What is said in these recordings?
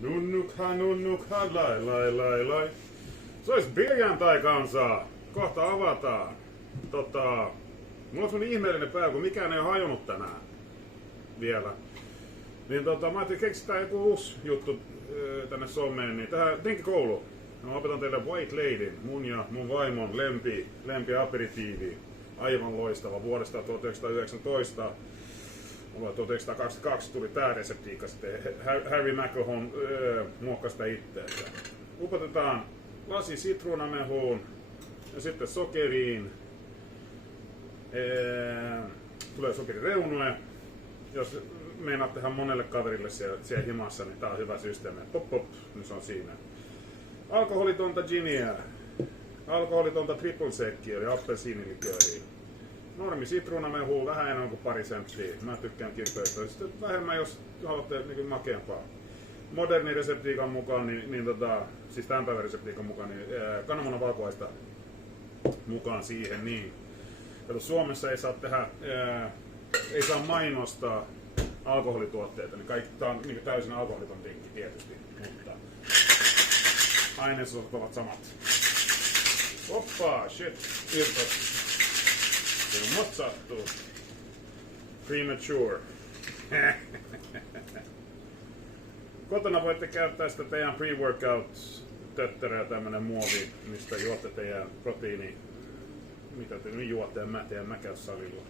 Nunnukha, lai. Se olisi perjantai kansaa. Kohta avataan. Mulla on semmonen ihmeellinen päivä, kun mikään ei ole hajonnut tänään vielä. Niin mä ajattelin keksitään joku uusi juttu tänne someen, niin tähän tenkikoulu. Mä opetan teille White Ladyn, mun ja mun vaimon lempi aperitiivi. Aivan loistava vuodesta 1919. 1922 tuli tää reseptiikka sitten. Harry McElhone muokkasi sitä itse. Upotetaan lasi sitruunamehuun ja sitten sokeriin. Tulee sokerireunoja. Jos meinaat tehdä monelle kaverille siellä himassa, niin tää on hyvä systeemi. Pop, niin se on siinä. Alkoholitonta giniä. Alkoholitonta triple seckia, eli appelsiinilikööriä. Normi sitruunamehua, vähän enemmän kuin pari senttiä. Mä tykkään kirpeistä. Sitten vähemmän, jos haluatte niin makeampaa. Modernin reseptiikan mukaan, siis tämän päivän reseptiikan mukaan, niin kananmunan valkuaista mukaan siihen. Niin. Kato, Suomessa ei saa tehdä, ei saa mainostaa alkoholituotteita, niin kaikki, tää on niin täysin alkoholiton tinkki tietysti, mutta ainesosat ovat samat. Hoppa, shit, irtos. Motsattu. Premature. Kotona voitte käyttää sitä teidän pre-workout-tötterää, tämmönen muovi, mistä juotte teidän proteiini, mitä te nyt juotte teidän mäkäyssalilla.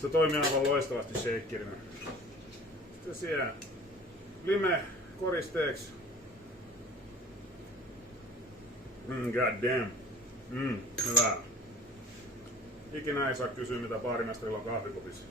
Se toimii aivan loistavasti shakerinä. Sitten siellä lime koristeeksi. God damn. Hyvä. Ikinä ei saa kysyä, mitä baarimestarilla on kahvikupissa.